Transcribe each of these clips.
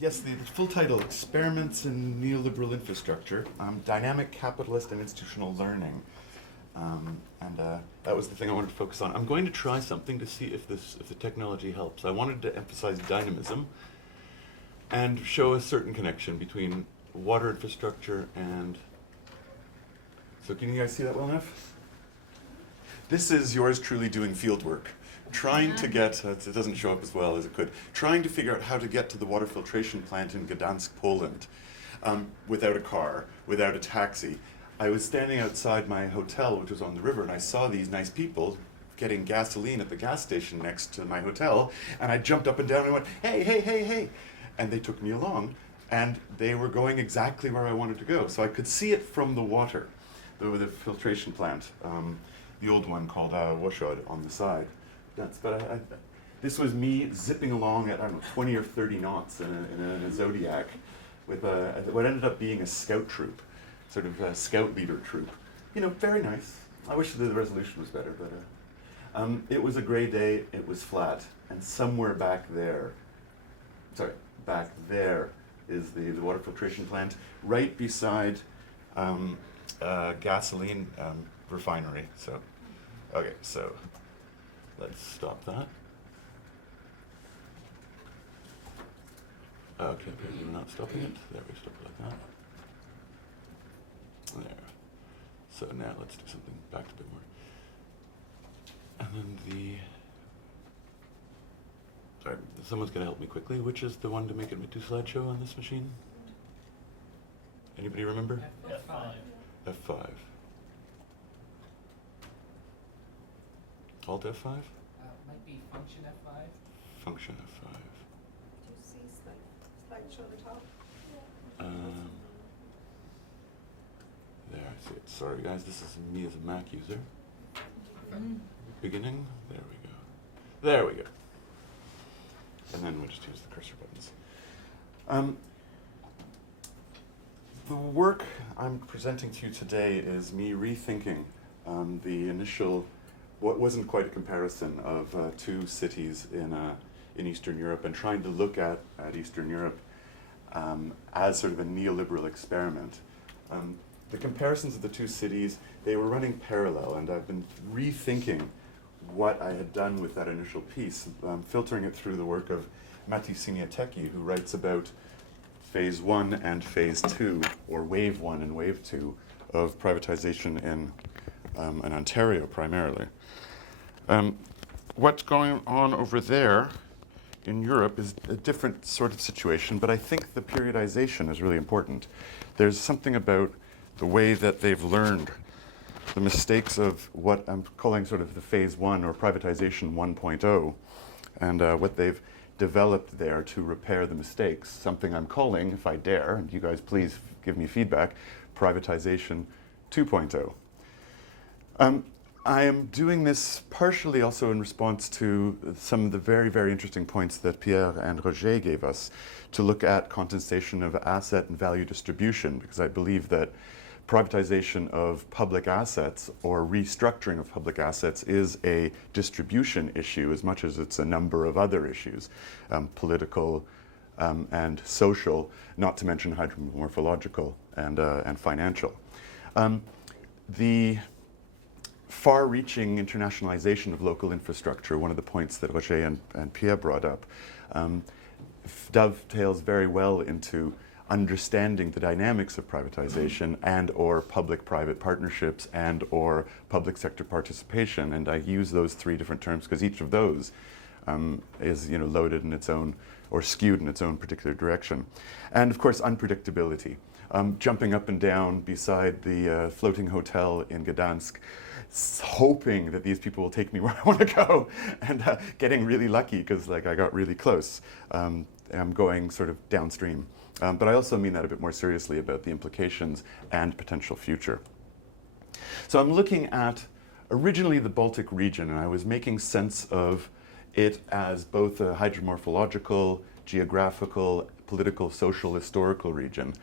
Yes, the full title, Experiments in Neoliberal Infrastructure, Dynamic Capitalist and Institutional Learning. And that was the thing I wanted to focus on. I'm going to try something to see if the technology helps. I wanted to emphasize dynamism and show a certain connection between water infrastructure and... So can you guys see that well enough? This is yours truly doing field work. Trying to get, it doesn't show up as well as it could, trying to figure out how to get to the water filtration plant in Gdansk, Poland, without a car, without a taxi. I was standing outside my hotel, which was on the river, and I saw these nice people getting gasoline at the gas station next to my hotel, and I jumped up and down and went, hey, hey, hey, hey. And they took me along, and they were going exactly where I wanted to go. So I could see it from the water, the filtration plant, the old one called Washod on the side. This was me zipping along at, I don't know, 20 or 30 knots in a Zodiac with what ended up being a scout troop, sort of a scout leader troop. You know, very nice. I wish the resolution was better, but it was a gray day, it was flat, and somewhere back there is the water filtration plant, right beside gasoline refinery. So, okay, so let's stop that. Okay, we're not stopping it. There, we stop it like that. There. So now let's do something back a bit more. And then sorry, someone's gonna help me quickly. Which is the one to make it into slideshow on this machine? Anybody remember? F5. F5. Alt F5? Might be function F5. Function F5. Do you see slideshow at the top? There, I see it. Sorry guys, this is me as a Mac user. Beginning, there we go. There we go. And then we'll just use the cursor buttons. The work I'm presenting to you today is me rethinking the initial, what wasn't quite a comparison of two cities in Eastern Europe, and trying to look at Eastern Europe as sort of a neoliberal experiment. The comparisons of the two cities, they were running parallel, and I've been rethinking what I had done with that initial piece, filtering it through the work of Matti Siniatekki, who writes about phase 1 and phase 2, or wave 1 and wave 2 of privatization in Ontario primarily. What's going on over there in Europe is a different sort of situation, but I think the periodization is really important. There's something about the way that they've learned the mistakes of what I'm calling sort of the phase 1 or privatization 1.0, and what they've developed there to repair the mistakes, something I'm calling, if I dare, and you guys please give me feedback, privatization 2.0. I am doing this partially also in response to some of the very, very interesting points that Pierre and Roger gave us to look at condensation of asset and value distribution, because I believe that privatization of public assets or restructuring of public assets is a distribution issue as much as it's a number of other issues, political and social, not to mention hydromorphological and financial. The far-reaching internationalization of local infrastructure, one of the points that Roger and Pierre brought up, dovetails very well into understanding the dynamics of privatization and or public-private partnerships and or public sector participation. And I use those three different terms because each of those is loaded in its own or skewed in its own particular direction. And of course, unpredictability. Jumping up and down beside the floating hotel in Gdansk, hoping that these people will take me where I want to go, and getting really lucky because I got really close. I'm going sort of downstream. But I also mean that a bit more seriously about the implications and potential future. So I'm looking at originally the Baltic region, and I was making sense of it as both a hydromorphological, geographical, political, social, historical region.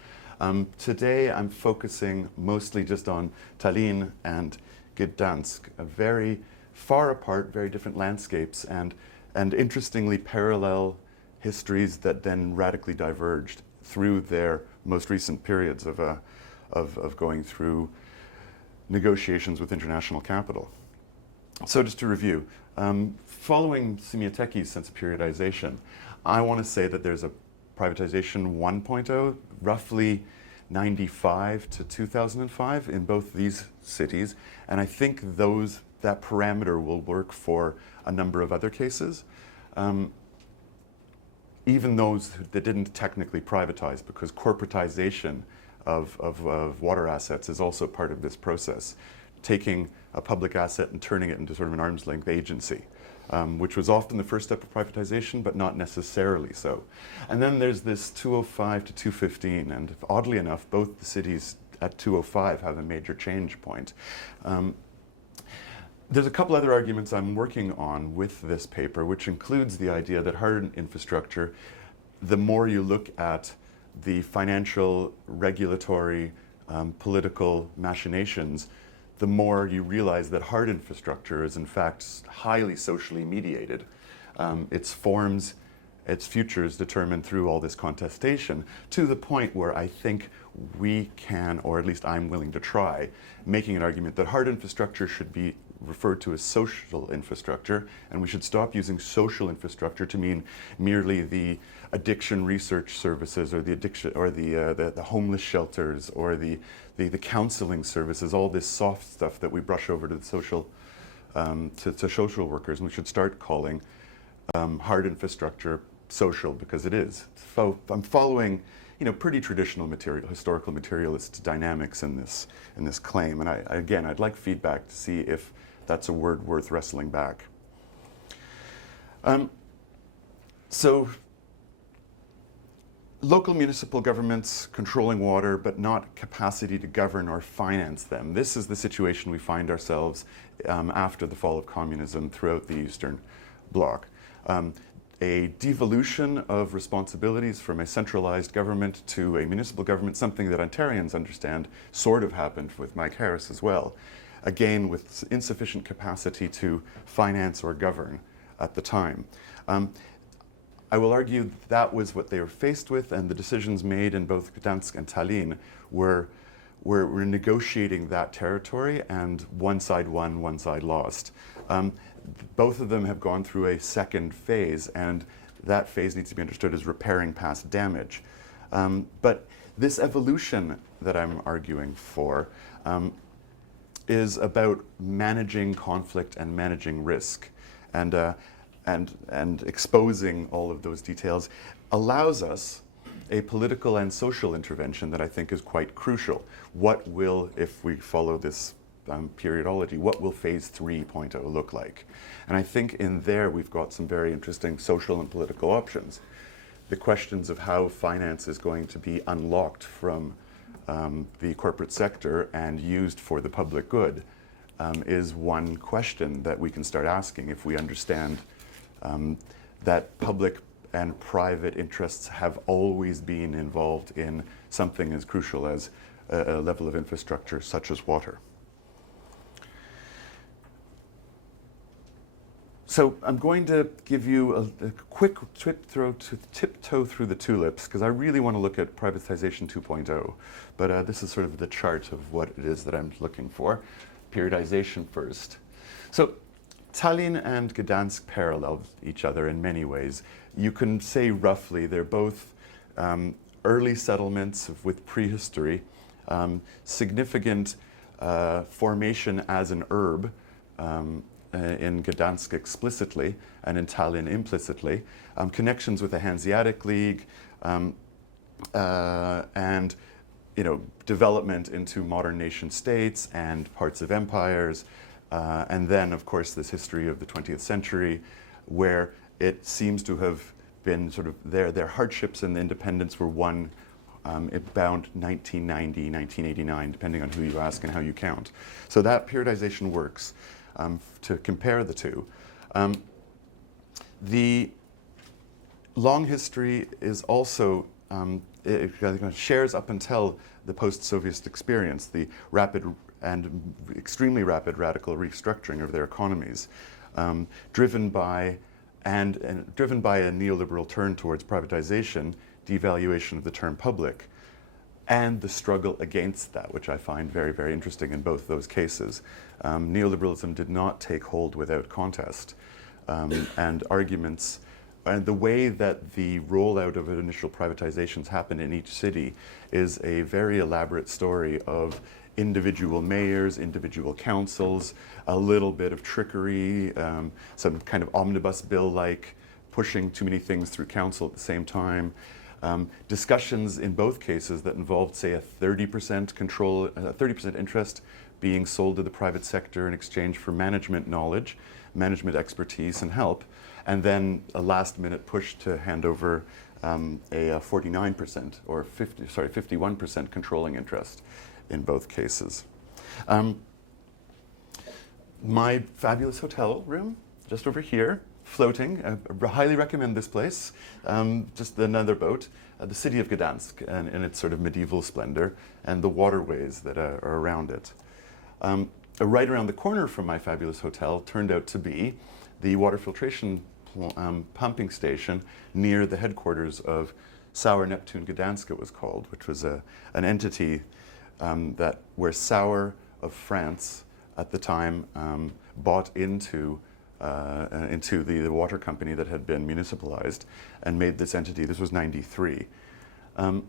Today I'm focusing mostly just on Tallinn and Gdansk, a very far apart, very different landscapes, and interestingly parallel histories that then radically diverged through their most recent periods of going through negotiations with international capital. So just to review, following Semioteki's sense of periodization, I want to say that there's a privatization 1.0, roughly 95 to 2005 in both these cities, and I think that parameter will work for a number of other cases, even those that didn't technically privatize, because corporatization of water assets is also part of this process, taking a public asset and turning it into sort of an arm's length agency, which was often the first step of privatization, but not necessarily so. And then there's this 205 to 215, and oddly enough, both the cities at 205 have a major change point. There's a couple other arguments I'm working on with this paper, which includes the idea that hard infrastructure, the more you look at the financial, regulatory, political machinations, the more you realize that hard infrastructure is in fact highly socially mediated. Its forms, its futures determined through all this contestation, to the point where I think we can, or at least I'm willing to try, making an argument that hard infrastructure should be referred to as social infrastructure, and we should stop using social infrastructure to mean merely the addiction research services, or the addiction, or the homeless shelters, or the counseling services, all this soft stuff that we brush over to the social to social workers, and we should start calling hard infrastructure social, because it is. So I'm following, pretty traditional historical materialist dynamics in this claim, and I'd like feedback to see if that's a word worth wrestling back. So local municipal governments controlling water, but not capacity to govern or finance them. This is the situation we find ourselves after the fall of communism throughout the Eastern Bloc. A devolution of responsibilities from a centralized government to a municipal government, something that Ontarians understand sort of happened with Mike Harris as well. Again, with insufficient capacity to finance or govern at the time. I will argue that was what they were faced with, and the decisions made in both Gdansk and Tallinn were negotiating that territory, and one side won, one side lost. Both of them have gone through a second phase, and that phase needs to be understood as repairing past damage. But this evolution that I'm arguing for is about managing conflict and managing risk, and exposing all of those details allows us a political and social intervention that I think is quite crucial. What will, if we follow this periodology, what will phase 3.0 look like? And I think in there we've got some very interesting social and political options. The questions of how finance is going to be unlocked from the corporate sector and used for the public good is one question that we can start asking if we understand that public and private interests have always been involved in something as crucial as a level of infrastructure such as water. So I'm going to give you a quick tiptoe through the tulips, because I really want to look at privatization 2.0. But this is sort of the chart of what it is that I'm looking for. Periodization first. So Tallinn and Gdansk parallel each other in many ways. You can say roughly they're both early settlements with prehistory, significant formation as an herb, in Gdansk explicitly and in Tallinn implicitly, connections with the Hanseatic League, and development into modern nation states and parts of empires, and then of course this history of the 20th century where it seems to have been sort of their hardships and independence were won about 1990, 1989, depending on who you ask and how you count. So that periodization works. To compare the two. The long history is also, it shares up until the post-Soviet experience, the rapid and extremely rapid radical restructuring of their economies, driven by and driven by a neoliberal turn towards privatization, devaluation of the term public, and the struggle against that, which I find very, very interesting in both those cases. Neoliberalism did not take hold without contest, and arguments, and the way that the rollout of initial privatizations happened in each city is a very elaborate story of individual mayors, individual councils, a little bit of trickery, some kind of omnibus bill-like pushing too many things through council at the same time. Discussions in both cases that involved, say, a 30% control, 30% interest being sold to the private sector in exchange for management knowledge, management expertise and help, and then a last-minute push to hand over a 49% or 51% controlling interest in both cases. My fabulous hotel room, just over here, floating. I highly recommend this place. Just another boat, the city of Gdansk, and in its sort of medieval splendor, and the waterways that are around it. Right around the corner from my fabulous hotel turned out to be the water filtration pumping station near the headquarters of Sauer Neptune Gdansk, it was called, which was an entity where Sauer of France at the time bought into the water company that had been municipalized and made this entity. This was 93. And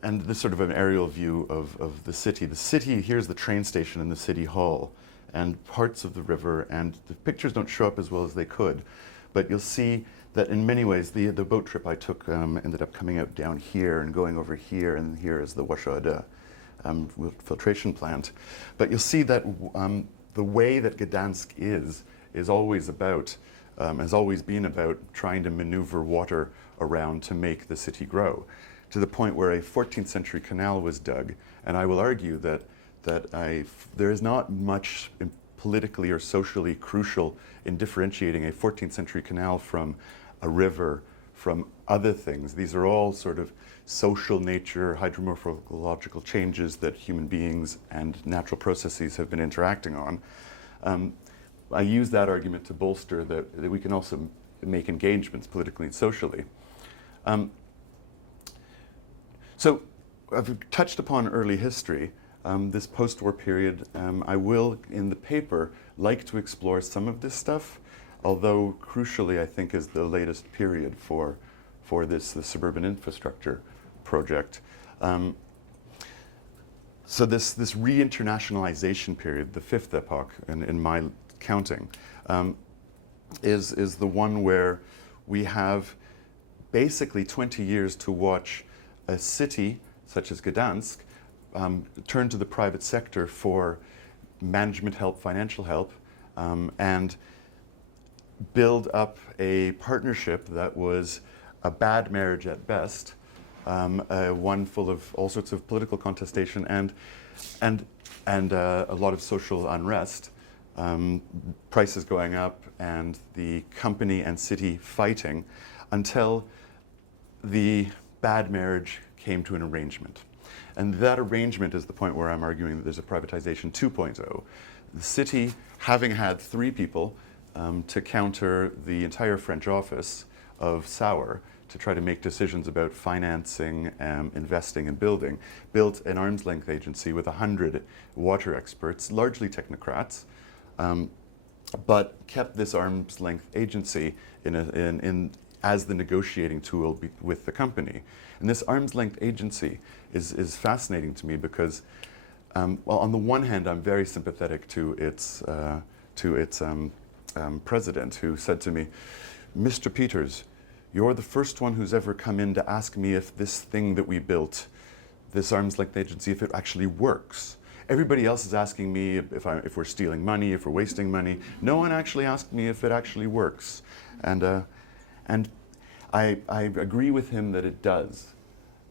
this sort of an aerial view of the city. The city, here's the train station and the city hall and parts of the river, and the pictures don't show up as well as they could, but you'll see that in many ways the boat trip I took ended up coming out down here and going over here, and here is the Waterloo filtration plant. But you'll see that the way that Gdansk is always about, has always been about trying to maneuver water around to make the city grow, to the point where a 14th century canal was dug. And I will argue that there is not much politically or socially crucial in differentiating a 14th century canal from a river, from other things. These are all sort of social nature, hydromorphological changes that human beings and natural processes have been interacting on. I use that argument to bolster that we can also make engagements politically and socially. So I've touched upon early history, this post-war period. I will, in the paper, like to explore some of this stuff, although crucially I think is the latest period for the suburban infrastructure project. So this re-internationalization period, the fifth epoch in my counting, is the one where we have basically 20 years to watch a city such as Gdansk turn to the private sector for management help, financial help, and build up a partnership that was a bad marriage at best, one full of all sorts of political contestation and a lot of social unrest, prices going up, and the company and city fighting until the bad marriage came to an arrangement. And that arrangement is the point where I'm arguing that there's a privatization 2.0. The city, having had 3 people to counter the entire French office of Sauer to try to make decisions about financing, investing and building, built an arm's length agency with 100 water experts, largely technocrats, but kept this arm's length agency as the negotiating tool with the company. And this arm's length agency is fascinating to me because, well, on the one hand, I'm very sympathetic to its president, who said to me, "Mr. Peters, you're the first one who's ever come in to ask me if this thing that we built, this arm's length agency, if it actually works. Everybody else is asking me if we're stealing money, if we're wasting money. No one actually asked me if it actually works." And I agree with him that it does.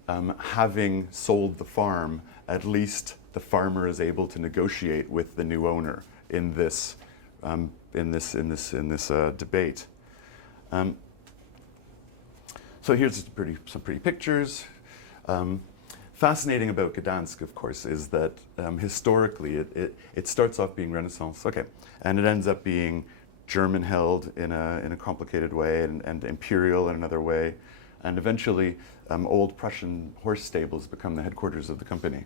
Having sold the farm, at least the farmer is able to negotiate with the new owner in this debate. So here's some pretty pictures. Fascinating about Gdansk, of course, is that historically it starts off being Renaissance, okay, and it ends up being German-held in a complicated way, and imperial in another way. And eventually, old Prussian horse stables become the headquarters of the company.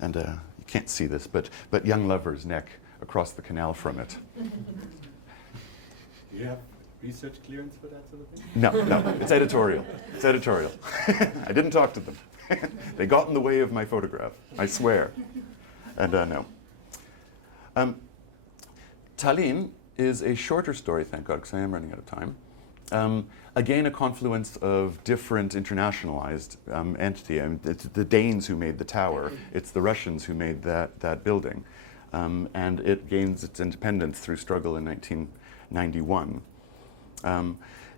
And you can't see this, but young lovers neck across the canal from it. Do you have research clearance for that sort of thing? No, it's editorial. It's editorial. I didn't talk to them. They got in the way of my photograph, I swear. And no. Tallinn is a shorter story, thank God, because I am running out of time. Again, a confluence of different internationalized entity. I mean, it's the Danes who made the tower. It's the Russians who made that building. And it gains its independence through struggle in 1991.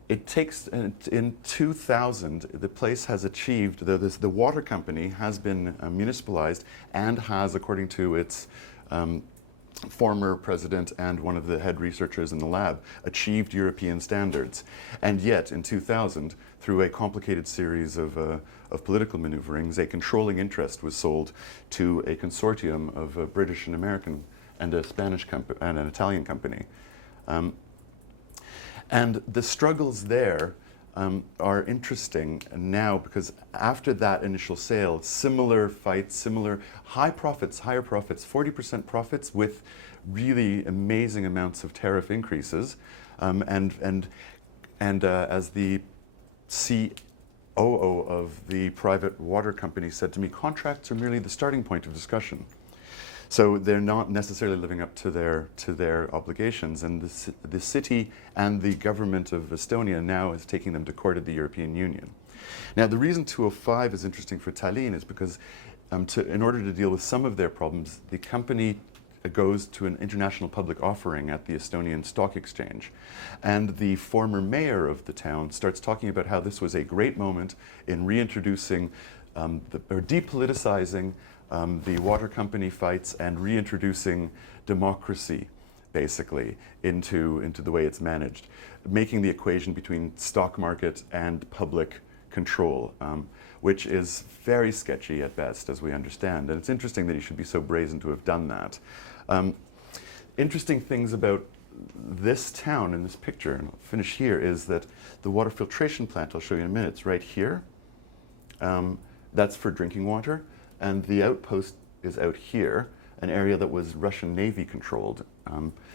It takes, in 2000, the place has achieved, the water company has been municipalized and has, according to its former president and one of the head researchers in the lab, achieved European standards. And yet, in 2000, through a complicated series of political maneuverings, a controlling interest was sold to a consortium of a British and American and a Spanish company and an Italian company. And the struggles there are interesting now because after that initial sale, similar fights, similar higher profits, 40% profits with really amazing amounts of tariff increases. And as the COO of the private water company said to me, contracts are merely the starting point of discussion. So they're not necessarily living up to their obligations, and the city and the government of Estonia now is taking them to court of the European Union. Now, the reason 205 is interesting for Tallinn is because in order to deal with some of their problems, the company goes to an international public offering at the Estonian Stock Exchange. And the former mayor of the town starts talking about how this was a great moment in reintroducing or depoliticizing the water company fights and reintroducing democracy, basically, into the way it's managed, making the equation between stock market and public control, which is very sketchy at best, as we understand. And it's interesting that he should be so brazen to have done that. Interesting things about this town in this picture, and I'll finish here, is that the water filtration plant, I'll show you in a minute, it's right here. That's for drinking water. And the outpost is out here, an area that was Russian Navy controlled.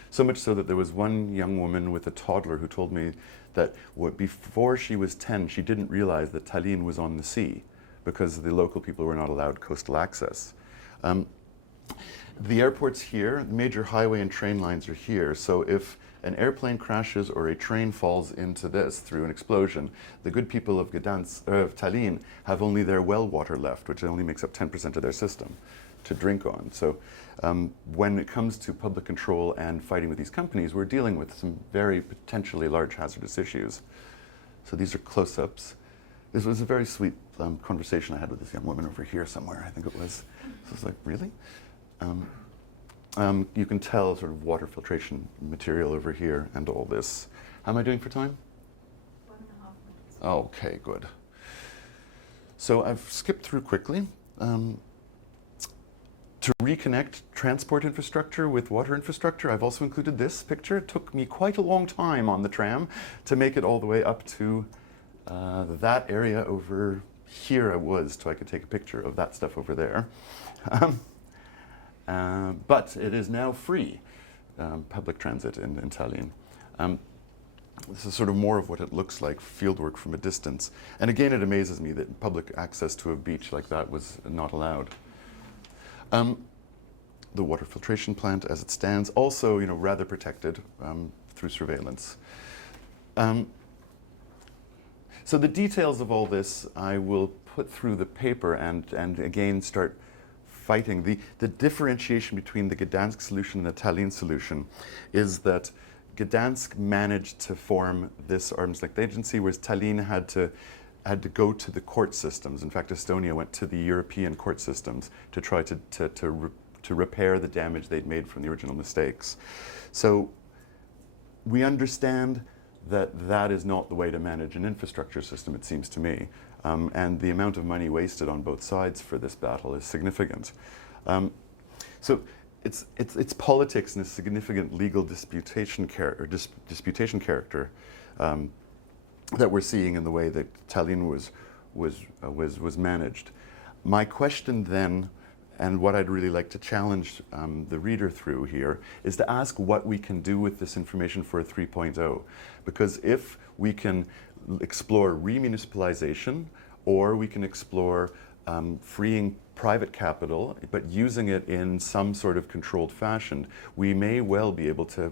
So much so that there was one young woman with a toddler who told me that before she was 10, she didn't realize that Tallinn was on the sea because the local people were not allowed coastal access. The airport's here, the major highway and train lines are here. So if an airplane crashes or a train falls into this through an explosion, the good people of Tallinn have only their well water left, which only makes up 10% of their system to drink on. So when it comes to public control and fighting with these companies, we're dealing with some very potentially large hazardous issues. So these are close-ups. This was a very sweet conversation I had with this young woman over here somewhere, I think it was. So I was like, really? You can tell sort of water filtration material over here and all this. How am I doing for time? 1.5 minutes. Okay, good. So I've skipped through quickly. To reconnect transport infrastructure with water infrastructure, I've also included this picture. It took me quite a long time on the tram to make it all the way up to that area over here so I could take a picture of that stuff over there. But it is now free, public transit in Tallinn. This is sort of more of what it looks like, fieldwork from a distance. And again, it amazes me that public access to a beach like that was not allowed. The water filtration plant as it stands, also rather protected through surveillance. So the details of all this I will put through the paper and again start fighting. The differentiation between the Gdansk solution and the Tallinn solution is that Gdansk managed to form this arm's length agency, whereas Tallinn had to go to the court systems. In fact, Estonia went to the European court systems to try to repair the damage they'd made from the original mistakes. So we understand that that is not the way to manage an infrastructure system, it seems to me. And the amount of money wasted on both sides for this battle is significant. So it's politics and a significant legal disputation character that we're seeing in the way that Tallinn was managed. My question then, and what I'd really like to challenge the reader through here, is to ask what we can do with this information for a 3.0. Because if we can explore remunicipalization, or we can explore freeing private capital, but using it in some sort of controlled fashion, we may well be able to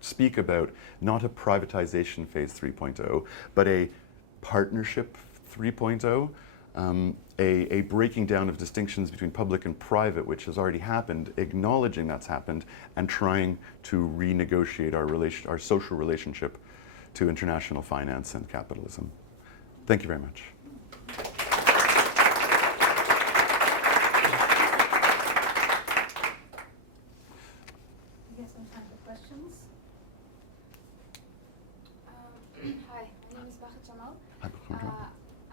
speak about not a privatization phase 3.0, but a partnership 3.0, a breaking down of distinctions between public and private, which has already happened, acknowledging that's happened, and trying to renegotiate our social relationship to international finance and capitalism. Thank you very much. I guess some time for questions. Hi, my name is Bahat Jamal.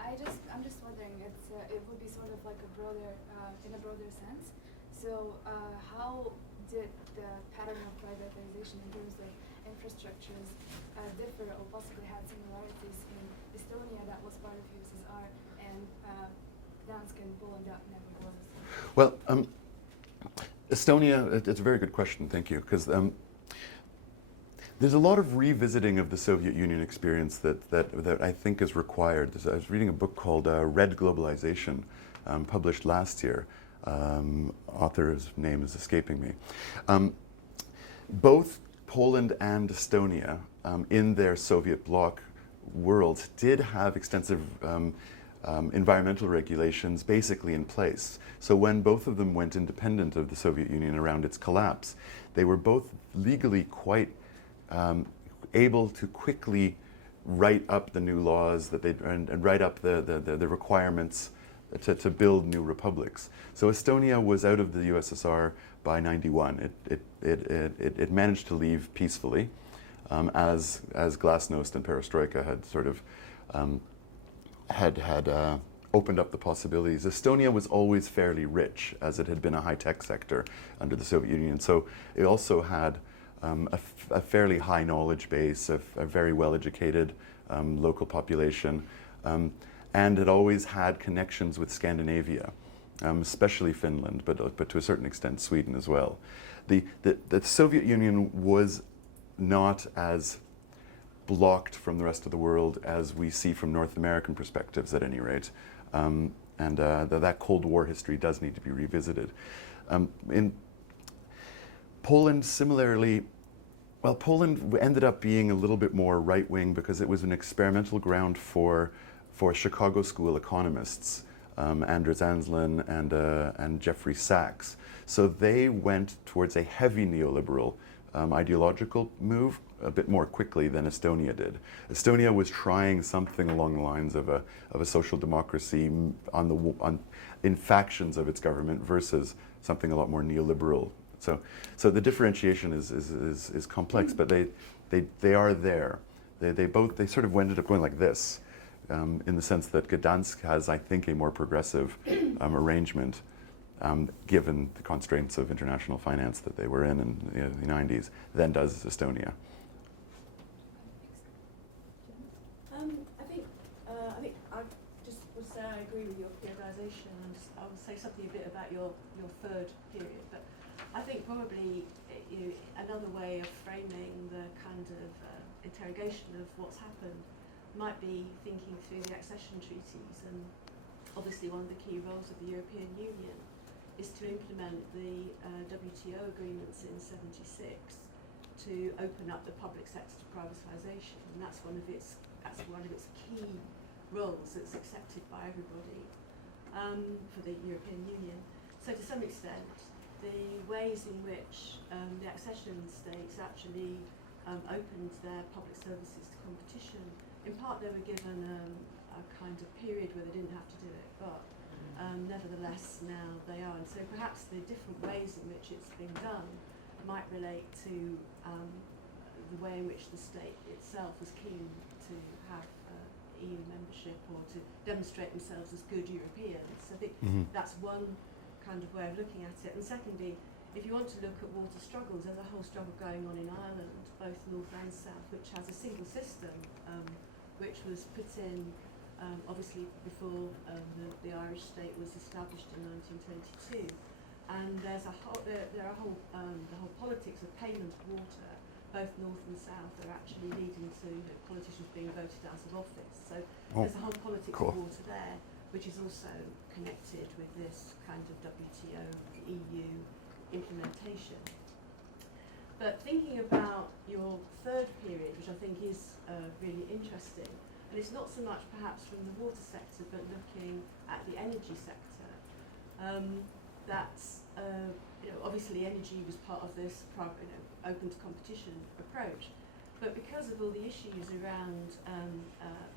I'm just wondering, it would be sort of like a broader, in a broader sense. So, how did the pattern of privatization in terms of infrastructures differ or possibly had similarities in Estonia, that was part of USSR, and Gdansk and Poland that never was? Well, Estonia, it's a very good question, thank you, because there's a lot of revisiting of the Soviet Union experience that I think is required. I was reading a book called Red Globalization, published last year. Author's name is escaping me. Both Poland and Estonia, in their Soviet bloc worlds, did have extensive environmental regulations basically in place. So when both of them went independent of the Soviet Union around its collapse, they were both legally quite able to quickly write up the new laws and write up the requirements to build new republics. So Estonia was out of the USSR by '91. It managed to leave peacefully, as Glasnost and Perestroika had sort of had opened up the possibilities. Estonia was always fairly rich, as it had been a high-tech sector under the Soviet Union. So it also had a fairly high knowledge base, a very well-educated local population, and it always had connections with Scandinavia, especially Finland, but to a certain extent Sweden as well. The Soviet Union was not as blocked from the rest of the world as we see from North American perspectives, at any rate, and that Cold War history does need to be revisited. In Poland, similarly, well, Poland ended up being a little bit more right-wing because it was an experimental ground for Chicago school economists, Andrew Zanslin and Jeffrey Sachs. So they went towards a heavy neoliberal ideological move a bit more quickly than Estonia did. Estonia was trying something along the lines of a social democracy in factions of its government versus something a lot more neoliberal. So the differentiation is complex, but they are there. They sort of ended up going like this, in the sense that Gdansk has, I think, a more progressive arrangement, given the constraints of international finance that they were in the 90s, than does Estonia. I just would say I agree with your periodization, and I would say something a bit about your third period. But I think probably another way of framing the kind of interrogation of what's happened might be thinking through the accession treaties, and obviously one of the key roles of the European Union is to implement the WTO agreements in '76 to open up the public sector to privatisation, and that's one of its key roles that's accepted by everybody for the European Union. So to some extent, the ways in which the accession states actually opened their public services to competition, in part they were given a kind of period where they didn't have to do it, but nevertheless now they are. And so perhaps the different ways in which it's being done might relate to the way in which the state itself was keen to have EU membership or to demonstrate themselves as good Europeans. I think that's one kind of way of looking at it. And secondly, if you want to look at water struggles, there's a whole struggle going on in Ireland, both north and south, which has a single system, which was put in obviously before the Irish state was established in 1922. And there's a whole, there are whole, the whole politics of payment of water, both north and south, are actually leading to politicians being voted out of office. So there's a whole politics of water there, which is also connected with this kind of WTO, EU implementation. But thinking about your third period, which I think is really interesting, and it's not so much perhaps from the water sector, but looking at the energy sector. That's obviously energy was part of this open to competition approach, but because of all the issues around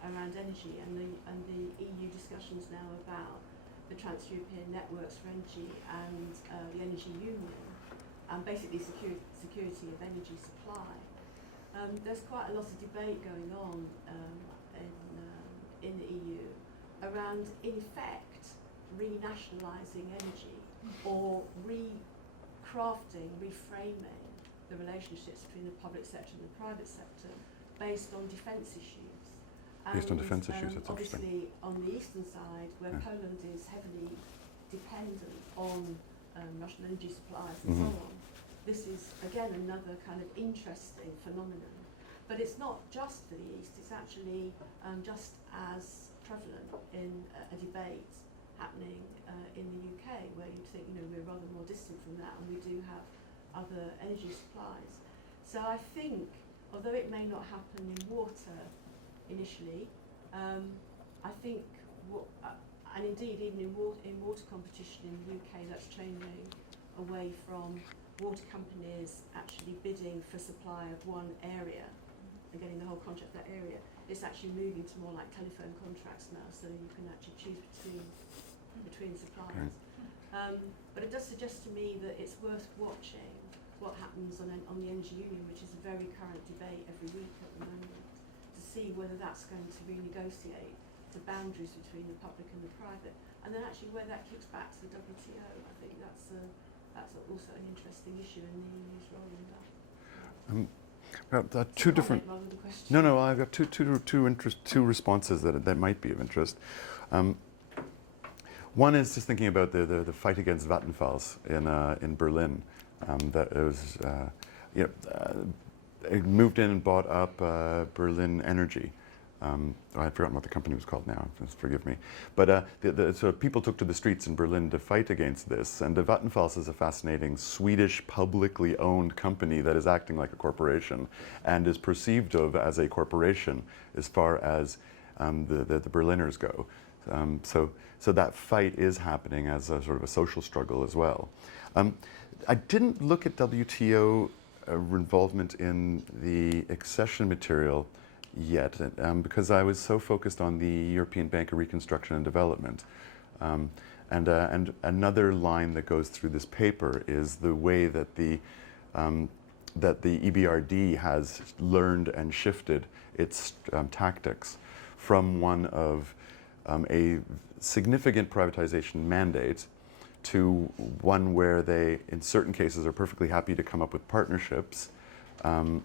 around energy and the EU discussions now about the trans-European networks for energy and the energy union, and basically security of energy supply, there's quite a lot of debate going on in the EU around, in effect, renationalising energy or recrafting, reframing the relationships between the public sector and the private sector based on defence issues. Based on defence issues, that's obviously interesting. on the eastern side, where Poland is heavily dependent on Russian energy supplies and so on, this is again another kind of interesting phenomenon. But it's not just for the East, it's actually just as prevalent in a debate happening in the UK, where you'd think, we're rather more distant from that, and we do have other energy supplies. So I think, although it may not happen in water initially, I think, and indeed even in water competition in the UK, that's changing away from water companies actually bidding for supply of one area and getting the whole contract for that area. It's actually moving to more like telephone contracts now, so you can actually choose between suppliers. But it does suggest to me that it's worth watching what happens on the energy union, which is a very current debate every week at the moment, to see whether that's going to renegotiate the boundaries between the public and the private, and then actually where that kicks back to the WTO. I think that's also an interesting issue in the EU's role in that. Two different. No, I've got two responses that might be of interest. One is just thinking about the fight against Vattenfalls in Berlin. That it was, it moved in and bought up Berlin Energy. I've forgotten what the company was called now, forgive me. But so people took to the streets in Berlin to fight against this. And the Vattenfalls is a fascinating Swedish publicly owned company that is acting like a corporation and is perceived of as a corporation as far as the Berliners go. So that fight is happening as a sort of a social struggle as well. I didn't look at WTO involvement in the accession material yet, because I was so focused on the European Bank of Reconstruction and Development. And another line that goes through this paper is the way that the EBRD has learned and shifted its tactics from one of a significant privatization mandate to one where they, in certain cases, are perfectly happy to come up with partnerships and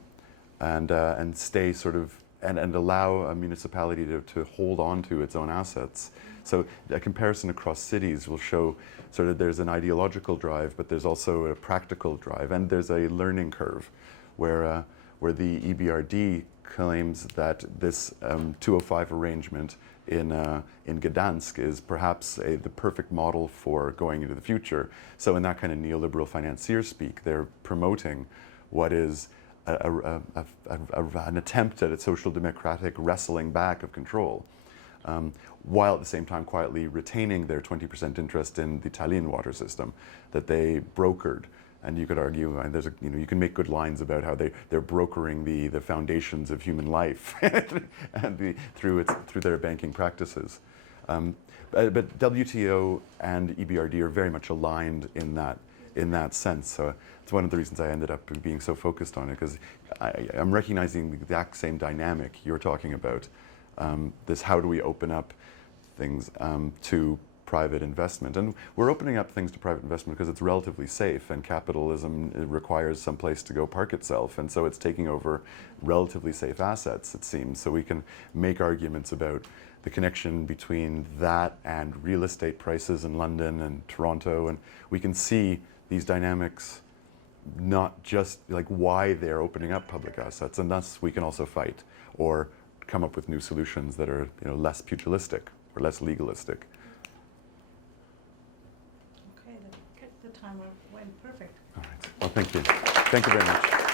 stay sort of and allow a municipality to hold on to its own assets. So a comparison across cities will show sort of there's an ideological drive, but there's also a practical drive, and there's a learning curve where the EBRD claims that this 205 arrangement in Gdansk is perhaps the perfect model for going into the future. So in that kind of neoliberal financier speak, they're promoting what is an attempt at a social democratic wrestling back of control, while at the same time quietly retaining their 20% interest in the Italian water system that they brokered. And you could argue, and you can make good lines about how they're brokering the foundations of human life and through their banking practices. But WTO and EBRD are very much aligned in that sense. So it's one of the reasons I ended up being so focused on it, because I'm recognizing the exact same dynamic you're talking about. This how do we open up things to private investment. And we're opening up things to private investment because it's relatively safe, and capitalism requires some place to go park itself, and so it's taking over relatively safe assets, it seems. So we can make arguments about the connection between that and real estate prices in London and Toronto, and we can see these dynamics, not just like why they're opening up public assets, and thus we can also fight or come up with new solutions that are, you know, less pugilistic or less legalistic. Okay, the time went perfect. All right. Well, thank you. Thank you very much.